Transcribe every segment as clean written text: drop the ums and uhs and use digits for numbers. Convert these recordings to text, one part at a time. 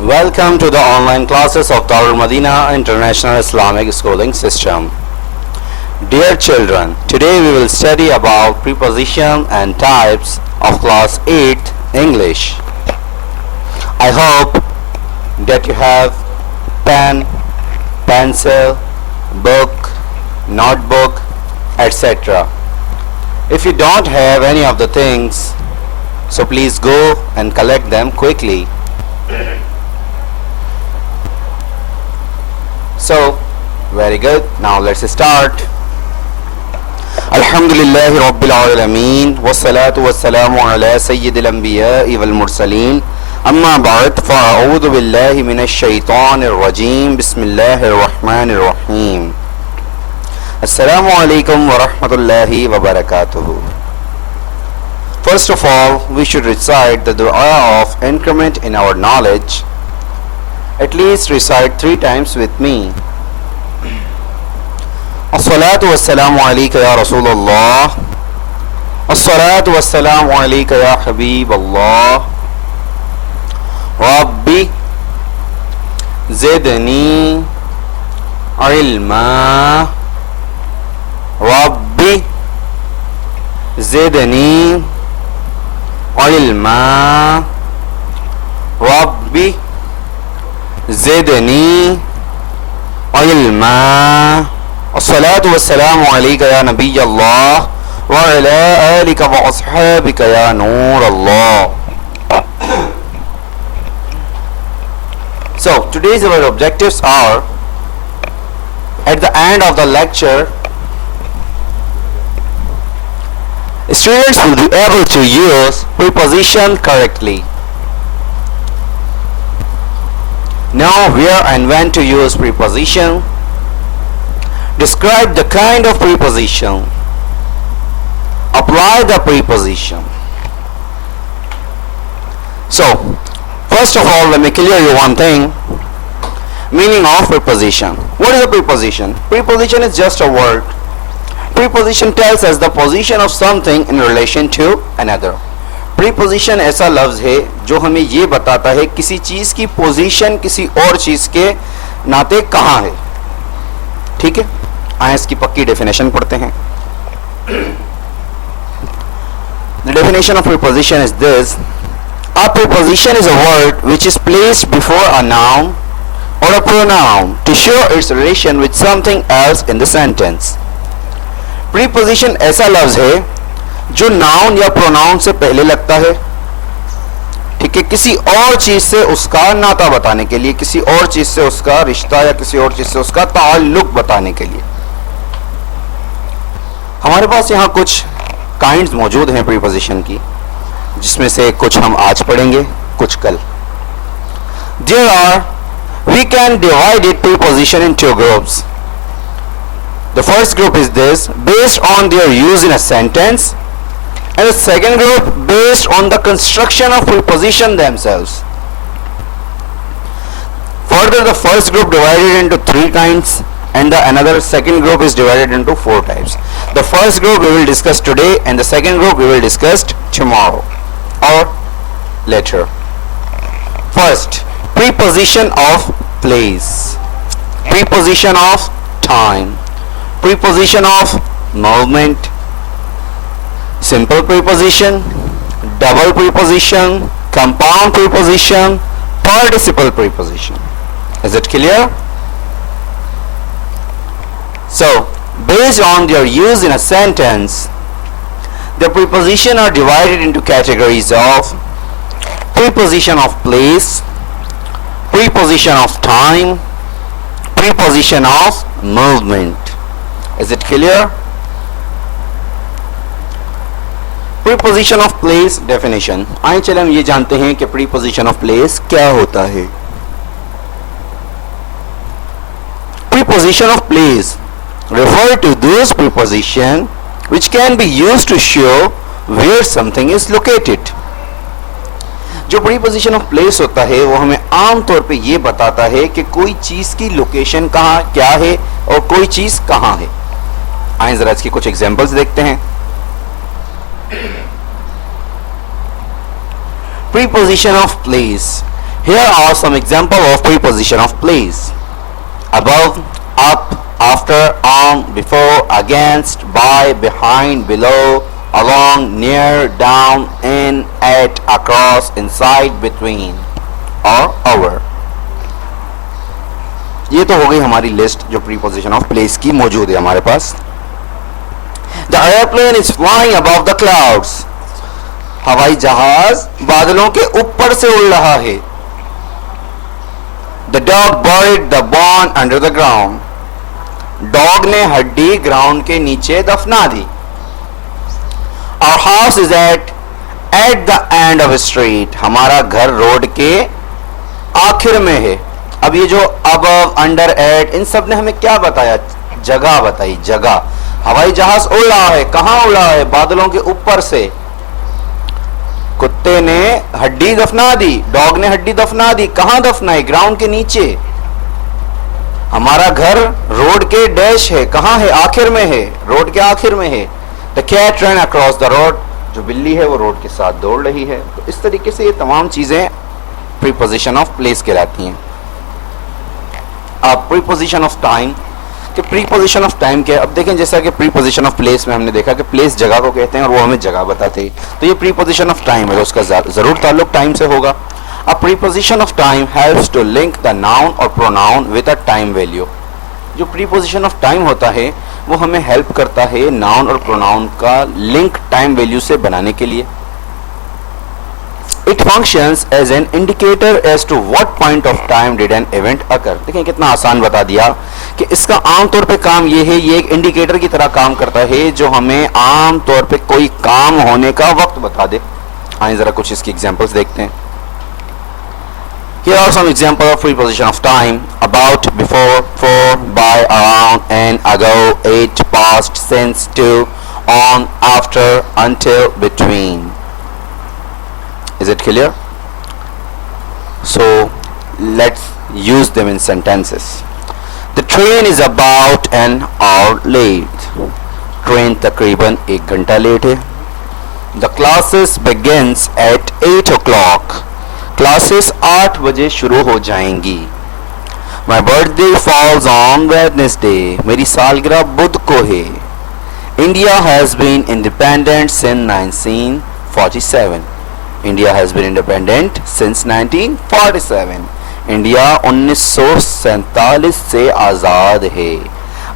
Welcome to the online classes of Darul Madina International Islamic Schooling System. Dear children, today we will study about preposition and types of class 8 English. I hope that you have pen, pencil, book, notebook, etc. If you don't have any of the things, so please go and collect them quickly. So, very good. Now let's start. Alhamdulillahi Rabbil Alameen Wassalatu wassalamu ala Sayyidil Anbiya'i wal Mursaleen Amma ba'd fa'a'udhu billahi minash shaitanir rajim Bismillahir Rahmanir Rahim Assalamu alaikum wa rahmatullahi wa barakatuhu. First of all, we should recite the dua of increment in our knowledge. At least recite 3 times with me. As-salatu was-salamu alayka ya Rasulullah. As-salatu was-salamu alayka ya Habib Allah. Rabbi zidni ilma. Rabbi zidni ilma. Rabbi زدني علما الصلاة والسلام عليك يا نبي الله وعلى آلك وأصحابك يا نور الله. So today's our objectives are, at the end of the lecture students will be able to use preposition correctly. Know where and when to use preposition. Describe the kind of preposition. Apply the preposition. So, first of all, let me clear you one thing. Meaning of preposition. What is a preposition? Preposition is just a word. Preposition tells us the position of something in relation to another. Preposition ऐसा लफ्ज़ है जो हमें ये बताता है किसी चीज़ की पोजीशन किसी और चीज़ के नाते कहाँ है. ठीक है, आइए इसकी पक्की डेफिनेशन पढ़ते हैं. The definition of preposition is this: a preposition is a word which is placed before a noun or a pronoun to show its relation with something else in the sentence. Preposition ऐसा लफ्ज़ है जो नाउन या प्रोनाउन से पहले लगता है, ठीक है, किसी और चीज से उसका नाता बताने के लिए, किसी और चीज से उसका रिश्ता या किसी और चीज से उसका ताल्लुक बताने के लिए. हमारे पास यहाँ कुछ काइंड्स मौजूद हैं प्रीपोजिशन की, जिसमें से कुछ हम आज पढ़ेंगे, कुछ कल. There are, we can divide it preposition in 2 groups. The first group is this, based on their use in a sentence, and the second group based on the construction of preposition themselves. Further, the first group divided into 3 kinds and the another second group is divided into 4 types. The first group we will discuss today and the second group we will discuss tomorrow or later. First, preposition of place, preposition of time, preposition of movement, simple preposition, double preposition, compound preposition, participle preposition. Is it clear? So, based on their use in a sentence, the preposition are divided into categories of preposition of place, preposition of time, preposition of movement. Is it clear? Preposition of place definition. आइए चले हम ये जानते हैं कि preposition of place क्या होता है. Preposition of place refer to those preposition which can be used to show where something is located. जो प्रीपोजिशन ऑफ प्लेस होता है वो हमें आम तौर पे ये बताता है कि कोई चीज की लोकेशन कहाँ क्या है और कोई चीज कहाँ है. आइए जरा इसकी कुछ एग्जांपल्स देखते हैं. Preposition of place. Here are some example of preposition of place. Above, up, after, on, before, against, by, behind, below, along, near, down, in, at, across, inside, between or over. ये तो हो गई हमारी लिस्ट जो प्रीपोजिशन ऑफ प्लेस की मौजूद है हमारे पास. The airplane is flying above the clouds. हवाई जहाज बादलों के ऊपर से उड़ रहा है. The dog buried the bone under the ground. Dog ने हड्डी ग्राउंड के नीचे दफना दी. Our house is at the end of a street. हमारा घर रोड के आखिर में है. अब ये जो above, under, at इन सब ने हमें क्या बताया? जगह बताई. जगह. हवाई जहाज उड़ रहा है. कहां उड़ रहा है? बादलों के ऊपर से. कुत्ते ने हड्डी दफना दी. डॉग ने हड्डी दफना दी. कहां दफनाई? ग्राउंड के नीचे. हमारा घर रोड के डैश है. कहां है? आखिर में है. रोड के आखिर में है. The cat run across the road. जो बिल्ली है वो रोड के साथ दौड़ रही है. तो इस तरीके से ये तमाम चीजें प्रीपोजिशन ऑफ प्लेस कहलाती हैं. अब प्रीपोजिशन ऑफ टाइम कि प्रीपोजिशन ऑफ टाइम क्या है. अब देखें जैसा कि प्रीपोजिशन ऑफ प्लेस में हमने देखा कि प्लेस जगह को कहते हैं और वो हमें जगह बताते हैं. तो ये प्रीपोजिशन ऑफ टाइम है तो उसका जरूर ताल्लुक टाइम से होगा. A preposition of time helps to link the noun or pronoun with a time value. जो preposition of time होता है वो हमें help करता है noun और pronoun का link time value से बनाने के लिए. It functions as an indicator as to what point of time did an event occur. देखिए कितना आसान बता दिया कि इसका आमतौर पे काम ये है. ये एक इंडिकेटर की तरह काम करता है जो हमें आम तौर पे कोई काम होने का वक्त बता दे. आइए जरा कुछ इसकी एग्जांपल्स देखते हैं. Here are some examples of preposition of time: about, before, for, by, around, and, ago, it, past, since, to, on, after, until, between. Is it clear? So let's use them in sentences. The train is about an hour late. Train तकरीबन 1 घंटा लेट है. The classes begins at 8 o'clock. Classes 8 बजे शुरू हो जाएंगी. My birthday falls on Wednesday. मेरी सालगिरह बुध को है. India has been independent since 1947. India has been independent since 1947. इंडिया 1947 से आज़ाद है.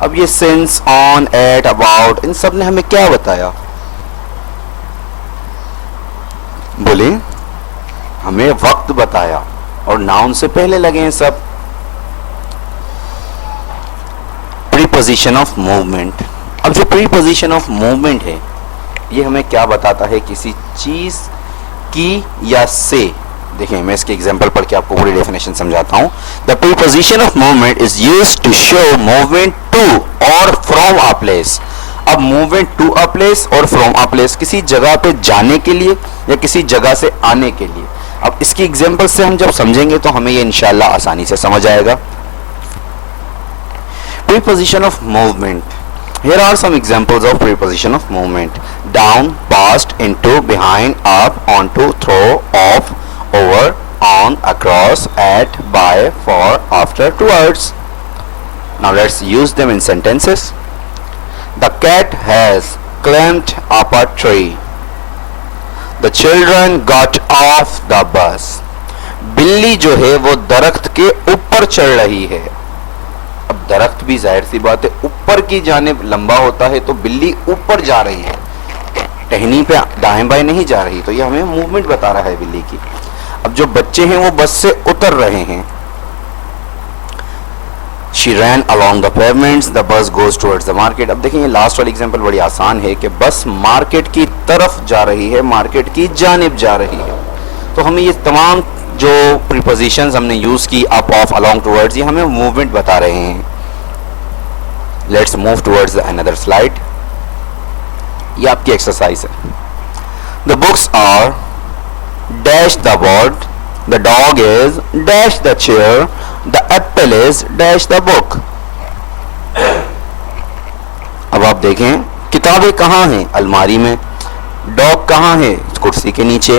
अब ये since, on, at, about इन सब ने हमें क्या बताया? बोले हमें वक्त बताया और नाउन से पहले लगे हैं सब. Preposition of movement. अब जो प्रीपोजिशन ऑफ मूवमेंट है ये हमें क्या बताता है? किसी चीज की या से. देखिए मैं इसके एग्जांपल पढ़ के आपको पूरी डेफिनेशन समझाता हूं. The preposition of movement is used to show movement to और फ्रॉम अ प्लेस. अब मूवमेंट टू अ प्लेस और फ्रॉम अ प्लेस किसी जगह पे जाने के लिए या किसी जगह से आने के लिए. अब इसकी एग्जांपल से हम जब समझेंगे तो हमें ये इंशाल्लाह आसानी से समझ आएगा. Preposition of movement. Here are some examples of preposition of movement: down, past, into, behind, up, onto, through, off, over, on, across, at, by, for, after, towards. Now let's use them in sentences. The cat has climbed up a tree. The children got off the bus. बिल्ली जो है वो दरख्त के ऊपर चढ़ रही है. अब दरख्त भी जाहिर सी बात है ऊपर की जानिब लंबा होता है तो बिल्ली ऊपर जा रही है, टहनी पे दाएं बाएं नहीं जा रही. तो ये हमें मूवमेंट बता रहा है बिल्ली की. अब जो बच्चे हैं वो बस से उतर रहे हैं. She ran along the pavements. The bus goes towards the market. अब देखिए लास्ट वाली एग्जांपल बड़ी आसान है कि बस मार्केट की तरफ जा रही है, मार्केट की जानिब जा रही है. तो हमें ये तमाम जो प्रीपोजिशंस हमने यूज की, अप, ऑफ, अलोंग, टुवर्ड्स, ये हमें मूवमेंट बता रहे हैं. Let's move towards another slide. ये आपकी एक्सरसाइज है. The books are dash the board. The dog is dash the chair. The apple is dash the book. अब आप देखें किताबें कहाँ हैं? अलमारी में. डॉग कहाँ है? कुर्सी के नीचे.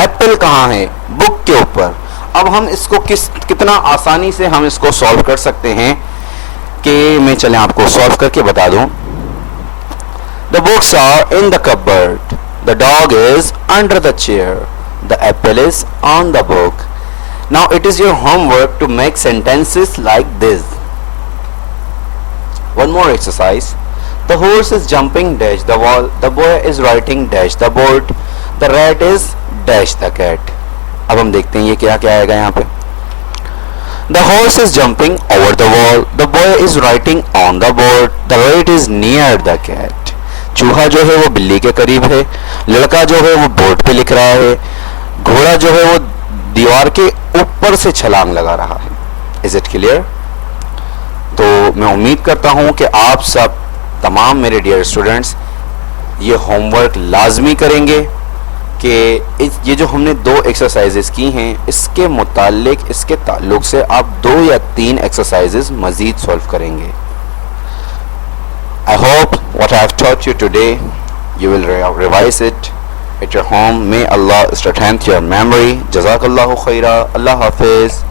एप्पल कहाँ है? बुक के ऊपर. अब हम इसको कितना आसानी से हम इसको सॉल्व कर सकते हैं कि मैं चलें आपको सॉल्व करके बता दूं. The books are in the cupboard. The dog is under the chair. The apple is on the book. Now it is your homework to make sentences like this. One more exercise. The horse is jumping dash the wall. The boy is writing dash the board. The rat is dash the cat. अब हम देखते हैं ये क्या क्या आएगा यहाँ पे. The horse is jumping over the wall. The boy is writing on the board. The rat is near the cat. चूहा जो है वो बिल्ली के करीब है. लड़का जो है वो बोर्ड पे लिख रहा है. घोड़ा जो है वो दीवार के ऊपर से छलांग लगा रहा है. Is it clear? तो मैं उम्मीद करता हूँ कि आप सब तमाम मेरे डियर स्टूडेंट्स ये होमवर्क लाजमी करेंगे कि ये जो हमने 2 एक्सरसाइजेस की हैं इसके मुतालिक इसके ताल्लुक से आप 2 या 3 एक्सरसाइजेस मज़ीद सॉल्व करेंगे. I hope what I have taught you today you will revise it at your home. May Allah strengthen your memory. Jazakallahu khaira. Allah Hafiz.